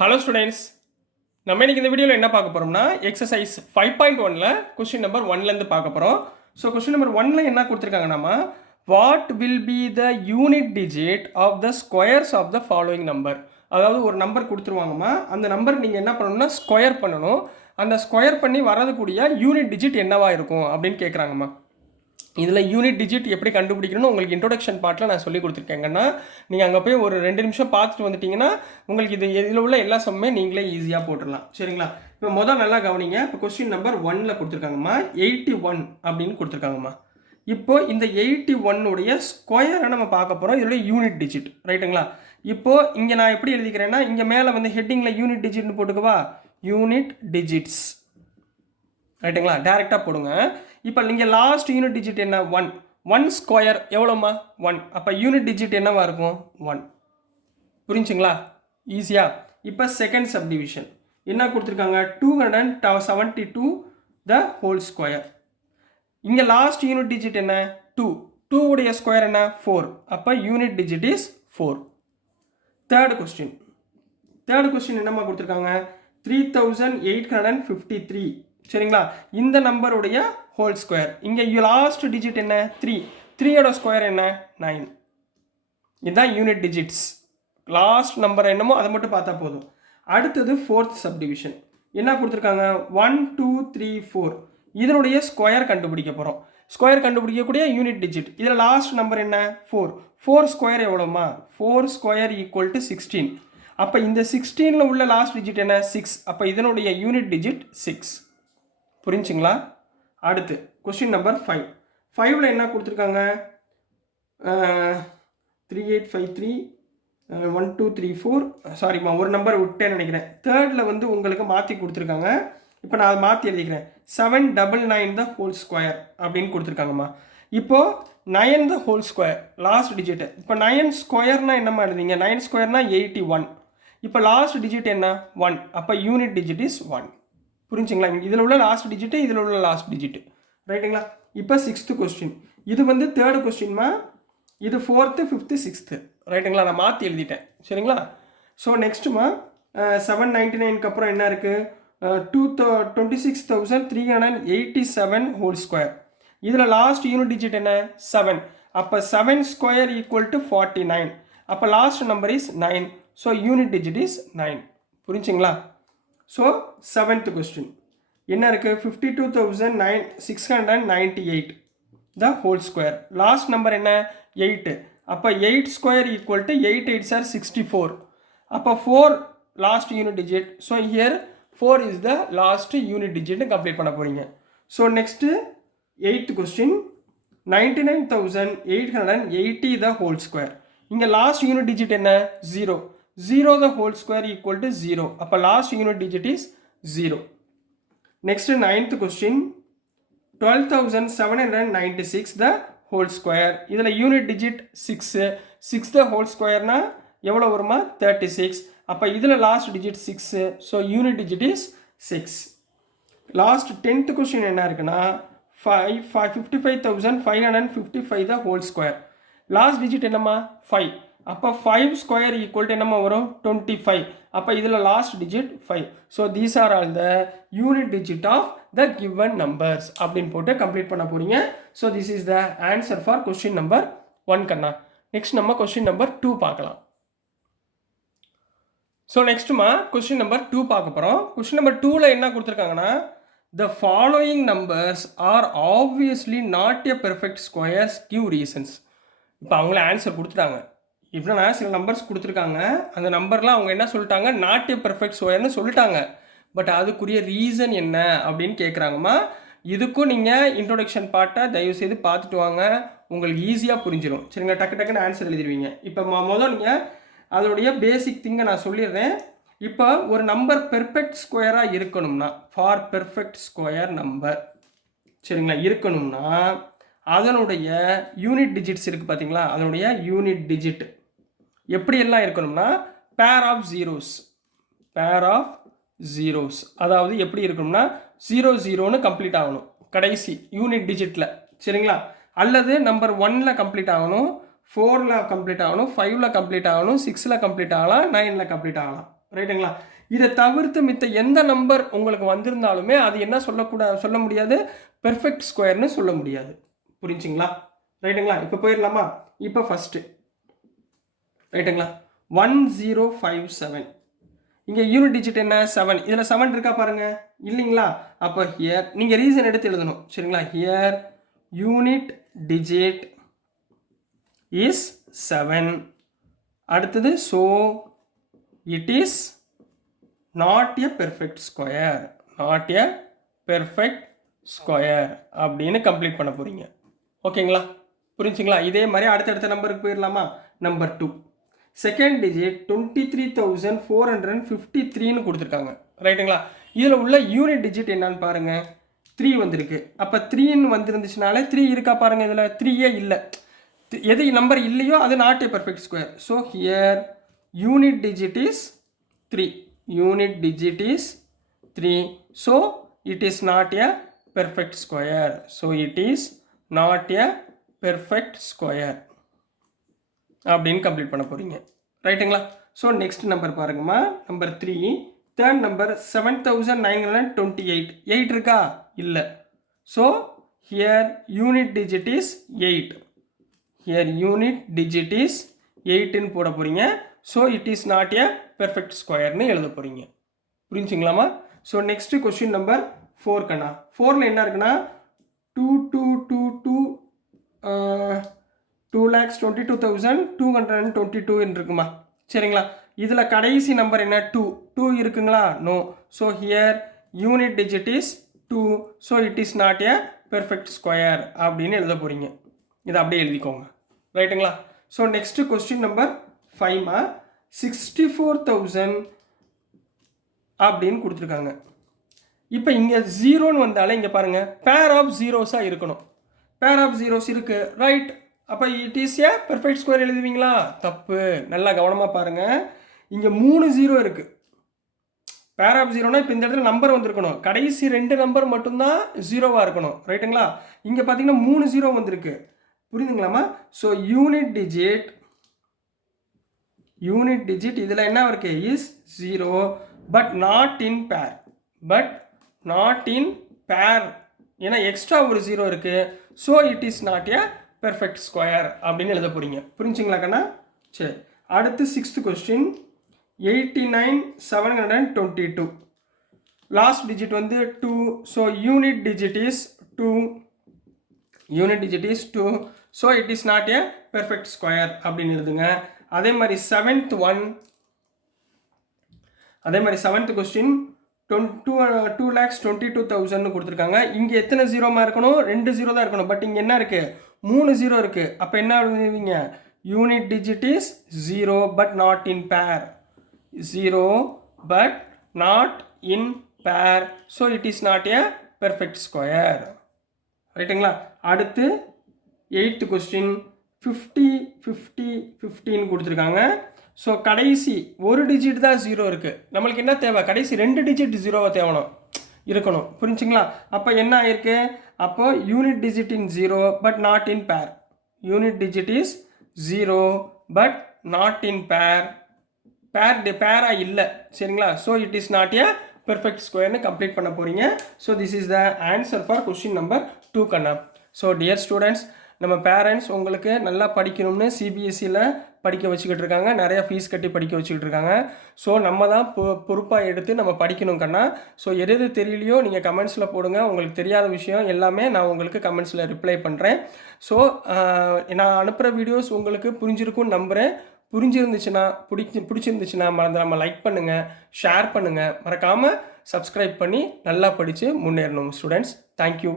Hello students, நம்ம இன்னைக்கு இந்த வீடியோவில் என்ன பார்க்க போகிறோம்னா எக்ஸசைஸ் 5.1ல் கொஸ்டின் நம்பர் 1லேருந்து பார்க்க போகிறோம். ஸோ கொஸ்டின் நம்பர் 1ல் என்ன கொடுத்துருக்காங்கன்னா, what will be the unit digit of the squares of the following number. அதாவது ஒரு நம்பர் கொடுத்துருவாங்கம்மா, அந்த நம்பர் நீங்கள் என்ன பண்ணணும்னா ஸ்கொயர் பண்ணணும். அந்த ஸ்கொயர் பண்ணி வரதுக்கூடிய யூனிட் டிஜிட் என்னவா இருக்கும் அப்படின்னு கேட்குறாங்கம்மா. இதில் யூனிட் டிஜிட் எப்படி கண்டுபிடிக்கணும்னு உங்களுக்கு இன்ட்ரோடக்ஷன் பார்ட்டில் நான் சொல்லி கொடுத்துருக்கேங்கன்னா, நீங்கள் அங்கே போய் ஒரு 2 நிமிஷம் பார்த்துட்டு வந்துட்டிங்கன்னா உங்களுக்கு இதில் உள்ள எல்லா சம்மே நீங்களே ஈஸியாக போட்டுடலாம். சரிங்களா? இப்போ முதல் நல்லா கவனிங்க. இப்போ கொஸ்டின் நம்பர் 1ல் கொடுத்துருக்காங்கம்மா, 81 அப்படின்னு கொடுத்துருக்காங்கம்மா. இப்போ இந்த 81உடைய ஸ்கொயரை நம்ம பார்க்க போகிறோம். இதோடைய யூனிட் டிஜிட் ரைட்டுங்களா? இப்போது இங்கே நான் எப்படி எழுதிக்கிறேன்னா, இங்கே மேலே வந்து ஹெட்டிங்கில் யூனிட் டிஜிட்னு போட்டுக்கவா, யூனிட் டிஜிட்ஸ் ரைட்டுங்களா? டேரெக்டாக போடுங்க. இப்போ நீங்கள் லாஸ்ட் யூனிட் டிஜிட் என்ன, 1. 1 ஸ்கொயர் எவ்வளோம்மா, 1. அப்போ யூனிட் டிஜிட் என்னவா இருக்கும், 1. புரிஞ்சுங்களா? ஈஸியாக. இப்போ செகண்ட் சப்டிவிஷன் என்ன கொடுத்துருக்காங்க, 272 த ஹோல் ஸ்கொயர். இங்கே லாஸ்ட் யூனிட் டிஜிட் என்ன, 2. 2 உடைய ஸ்கொயர் என்ன, 4. அப்போ unit digit is 4. Third question என்னம்மா கொடுத்துருக்காங்க, 3853. சரிங்களா? இந்த நம்பருடைய ஹோல் ஸ்கொயர். இங்கே லாஸ்ட் டிஜிட் என்ன, 3. 3யோட ஸ்கொயர் என்ன, 9. இதுதான் யூனிட் டிஜிட்ஸ். லாஸ்ட் நம்பர் என்னமோ அதை மட்டும் பார்த்தா போதும். அடுத்தது ஃபோர்த் சப்டிவிஷன் என்ன கொடுத்துருக்காங்க, 1 2 3 4. இதனுடைய ஸ்கொயர் கண்டுபிடிக்க போகிறோம். ஸ்கொயர் கண்டுபிடிக்கக்கூடிய யூனிட் டிஜிட். இதில் லாஸ்ட் நம்பர் என்ன, 4. 4 ஸ்கொயர் எவ்வளோமா, 4 ஸ்கொயர் ஈக்குவல் டு 16. அப்போ இந்த 16ல் உள்ள லாஸ்ட் டிஜிட் என்ன, 6. அப்போ இதனுடைய யூனிட் டிஜிட் 6. புரிஞ்சுங்களா? அடுத்து கொஸ்டின் நம்பர் 5. 5ல் என்ன கொடுத்துருக்காங்க, 3853 1 2 3 4. சாரிம்மா, ஒரு நம்பர் விட்டேன்னு நினைக்கிறேன். தேர்டில் வந்து உங்களுக்கு மாற்றி கொடுத்துருக்காங்க. இப்போ நான் அதை மாற்றி எழுதிக்கிறேன். 799 த ஹோல் ஸ்கொயர் அப்படின்னு கொடுத்துருக்காங்கம்மா. இப்போது 9 த ஹோல் ஸ்கொயர் லாஸ்ட் டிஜிட்டு. இப்போ 9 ஸ்கொயர்னால் என்னம்மா எழுதிங்க, 9 ஸ்கொயர்னால் 81. இப்போ லாஸ்ட் டிஜிட் என்ன, 1. அப்போ யூனிட் டிஜிட் இஸ் 1. புரிஞ்சுங்களா? இதில் உள்ள லாஸ்ட் டிஜிட்டு, இதில் உள்ள லாஸ்ட் டிஜிட்டு ரைட்டுங்களா? இப்போ 6th கொஸ்டின். இது வந்து தேர்டு கொஸ்டின்மா, இது 4th 5th 6th ரைட்டுங்களா? நான் மாற்றி எழுதிட்டேன். சரிங்களா? ஸோ நெக்ஸ்ட்டுமா 799க்கு அப்புறம் என்ன இருக்குது, 26,387 ஹோல் ஸ்கொயர். இதில் லாஸ்ட் யூனிட் டிஜிட் என்ன, 7. அப்போ 7 ஸ்கொயர் ஈக்குவல் டு 49. அப்போ last number is 9. So unit digit is 9. புரிஞ்சுங்களா? ஸோ 7th கொஸ்டின் என்ன இருக்குது, 52,698 த ஹோல் ஸ்கொயர். லாஸ்ட் நம்பர் என்ன, 8. அப்போ 8 square equal to 8 8s are 64. அப்போ 4 last unit digit. So here 4 is the last unit டிஜிட்னு complete பண்ண போகிறீங்க. So next 8th question, 99,880 the whole square. இங்கே லாஸ்ட் யூனிட் டிஜிட் என்ன, 0. 0 the whole square equal to 0. அப்போ last unit digit is 0. Next 9th question, 12,796 the whole square. இதில் unit digit 6. 6 the whole square na எவ்வளோ வருமா, 36. அப்போ இதில் last digit 6. So unit digit is 6. Last 10th question என்ன இருக்குன்னா, 55,555 the whole square. Last digit என்னம்மா, 5. அப்போ 5 ஸ்கொயர் ஈக்குவல் டு என்னம்மா வரும், 25. அப்போ இதில் last digit 5. So these are all the unit digit of the given numbers அப்படின்னு போட்டு கம்ப்ளீட் பண்ண போகிறீங்க. So this is the answer for question number 1 கண்ணா. நெக்ஸ்ட் நம்ம கொஸ்டின் நம்பர் 2 பார்க்கலாம். ஸோ நெக்ஸ்ட்டுமா கொஸ்டின் நம்பர் 2 பார்க்க போகிறோம். கொஸ்டின் நம்பர் 2ல் என்ன கொடுத்துருக்காங்கன்னா, the following numbers are obviously not a perfect squares, give reasons. இப்போ அவங்களே ஆன்சர் கொடுத்துட்டாங்க. இப்படின்னா சில நம்பர்ஸ் கொடுத்துருக்காங்க, அந்த நம்பர்லாம் அவங்க என்ன சொல்லிட்டாங்க, நாட் எ பெர்ஃபெக்ட் ஸ்கொயர்னு சொல்லிட்டாங்க. பட் அதுக்குரிய ரீசன் என்ன அப்படின்னு கேட்குறாங்கம்மா. இதுக்கும் நீங்கள் இன்ட்ரோடக்ஷன் பார்ட்டை தயவுசெய்து பார்த்துட்டு வாங்க, உங்களுக்கு ஈஸியாக புரிஞ்சிடும். சரிங்களா? டக்குன்னு ஆன்சர் எழுதிடுவீங்க. இப்போ முதல் நீங்கள் அதோடைய பேசிக் திங்கை நான் சொல்லிடுறேன். இப்போ ஒரு நம்பர் பெர்ஃபெக்ட் ஸ்கொயராக இருக்கணும்னா, ஃபார் பெர்ஃபெக்ட் ஸ்கொயர் நம்பர் சரிங்களா இருக்கணும்னா, அதனுடைய யூனிட் டிஜிட்ஸ் இருக்குது பார்த்தீங்களா, அதனுடைய யூனிட் டிஜிட் எப்படியெல்லாம் இருக்கணும்னா, பேர் ஆஃப் ஜீரோஸ். அதாவது எப்படி இருக்கணும்னா 0 0ன்னு கம்ப்ளீட் ஆகணும் கடைசி யூனிட் டிஜிட்டில். சரிங்களா? அல்லது நம்பர் 1ல் கம்ப்ளீட் ஆகணும், 4ல் கம்ப்ளீட் ஆகணும், 5ல் கம்ப்ளீட் ஆகணும், 6ல் கம்ப்ளீட் ஆகலாம், 9ல் கம்ப்ளீட் ஆகலாம். ரைட்டுங்களா? இதை தவிர்த்து மித்த எந்த நம்பர் உங்களுக்கு வந்திருந்தாலுமே அது என்ன சொல்ல முடியாது, பெர்ஃபெக்ட் ஸ்கொயர்னு சொல்ல முடியாது. புரிஞ்சுங்களா? ரைட்டுங்களா? இப்போ போயிடலாமா? இப்போ ஃபஸ்ட்டு ரைட்டுங்களா 1057 இங்கே யூனிட் டிஜிட் என்ன 7, இதில் 7 இருக்கா பாருங்க, இல்லைங்களா? அப்போ ஹியர் நீங்கள் ரீசன் எடுத்து எழுதணும். சரிங்களா? Here unit digit is 7. அடுத்தது so it is not a perfect square, not a perfect square அப்படின்னு கம்ப்ளீட் பண்ண போகிறீங்க. ஓகேங்களா? புரிஞ்சுங்களா? இதே மாதிரி அடுத்தடுத்த நம்பருக்கு போயிடலாமா? நம்பர் 2 செகண்ட் டிஜிட் 23,453ன்னு கொடுத்துருக்காங்க. ரைட்டுங்களா? இதில் உள்ள யூனிட் டிஜிட் என்னன்னு பாருங்கள், 3 வந்திருக்கு. அப்போ 3ன்னு வந்துருந்துச்சுனாலே 3 இருக்கா பாருங்கள், இதில் 3ஏ இல்லை. எது நம்பர் இல்லையோ அது not a perfect square. So here unit digit is 3, unit digit is 3. So it is not a perfect square. So it is not a perfect square அப்படின்னு கம்ப்ளீட் பண்ண போகிறீங்க. ரைட்டுங்களா? ஸோ நெக்ஸ்ட் நம்பர் பாருங்கம்மா, number 3 third number 7928. 8 இருக்கா? இல்லை. So here unit digit is 8. Here unit digit is 8ன்னு போட போகிறீங்க. So it is not a perfect ஸ்கொயர்னு எழுத போகிறீங்க. புரிஞ்சுங்களாமா? ஸோ நெக்ஸ்ட்டு கொஸ்டின் நம்பர் 4 கண்ணா. 4ல் என்ன இருக்குன்னா 2,22,222 இருக்குமா? சரிங்களா? இதில் கடைசி நம்பர் என்ன 2 இருக்குங்களா? No. So here unit digit is 2. So it is not a perfect square அப்படின்னு எழுத போகிறீங்க. இதை அப்படியே எழுதிக்கோங்க. ரைட்டுங்களா? ஸோ நெக்ஸ்ட்டு கொஸ்டின் நம்பர் 5மா 64,000 அப்படின்னு கொடுத்துருக்காங்க. இப்போ இங்கே 0ன்னு வந்தாலே இங்கே பாருங்கள் பேர் ஆஃப் ஜீரோஸாக இருக்கணும். பேர் ஆஃப் ஜீரோஸ் இருக்குது. ரைட். அப்போ it is a perfect square எழுதுவீங்களா? தப்பு. நல்லா கவனமாக பாருங்கள். இங்கே 3 0 இருக்குது. பேர் ஆஃப் ஜீரோனா இப்போ இந்த இடத்துல நம்பர் வந்திருக்கணும். கடைசி 2 நம்பர் மட்டும்தான் ஜீரோவாக இருக்கணும். ரைட்டுங்களா? இங்கே பார்த்தீங்கன்னா 3 0 வந்திருக்கு. புரியுதுங்களாமா? ஸோ யூனிட் டிஜிட் இதில் என்ன இருக்கு இஸ் 0 பட் நாட் இன் பேர். ஏன்னா எக்ஸ்ட்ரா ஒரு 0 இருக்குது. So it is not a perfect square அப்படின்னு எழுத போகிறீங்க. புரிஞ்சுங்களா கண்ணா? சரி. அடுத்து 6th கொஸ்டின் 89,722. லாஸ்ட் டிஜிட் வந்து 2. So unit digit is 2. So it is not a perfect square அப்படின்னு எழுதுங்க. அதே மாதிரி 7th கொஸ்டின் 2,22,000 கொடுத்துருக்காங்க. இங்கே எத்தனை 0மா இருக்கணும்? 2 0 தான் இருக்கணும். பட் இங்கே என்ன இருக்குது? 3 0 இருக்குது. அப்போ என்ன எழுதுவீங்க? Unit digit is 0 but not in pair. 0 but not in pair. So it is not a perfect square. ரைட்டுங்களா? அடுத்து 8th கொஸ்டின் 50 50 15 கொடுத்துருக்காங்க. ஸோ கடைசி ஒரு டிஜிட் தான் 0 இருக்குது. நம்மளுக்கு என்ன தேவை? கடைசி 2 டிஜிட் 0 தேவணும் இருக்கணும். புரிஞ்சுங்களா? அப்போ என்ன ஆயிருக்கு? அப்போ unit digit in 0 but not in pair. Unit digit is 0 but not in pair. பேராக இல்லை. சரிங்களா? So it is not a perfect ஸ்கொயர்னு கம்ப்ளீட் பண்ண போகிறீங்க. So this is the answer for question number 2 கண்ணா. ஸோ டியர் ஸ்டூடெண்ட்ஸ், நம்ம parents உங்களுக்கு நல்லா படிக்கணும்னு சிபிஎஸ்சியில் படிக்க வச்சுக்கிட்டு இருக்காங்க. நிறையா ஃபீஸ் கட்டி படிக்க வச்சுக்கிட்டு இருக்காங்க. ஸோ நம்ம தான் பொறுப்பாக எடுத்து நம்ம படிக்கணும் கண்ணா. ஸோ எது தெரியலையோ நீங்கள் கமெண்ட்ஸில் போடுங்க. உங்களுக்கு தெரியாத விஷயம் எல்லாமே நான் உங்களுக்கு கமெண்ட்ஸில் ரிப்ளை பண்ணுறேன். ஸோ நான் அனுப்புகிற வீடியோஸ் உங்களுக்கு புரிஞ்சிருக்கும்னு நம்புகிறேன். புரிஞ்சிருந்துச்சுன்னா பிடிச்சிருந்துச்சுன்னா நம்ம லைக் பண்ணுங்கள், ஷேர் பண்ணுங்கள், மறக்காமல் சப்ஸ்கிரைப் பண்ணி நல்லா படித்து முன்னேறணும் ஸ்டூடெண்ட்ஸ். தேங்க்யூ.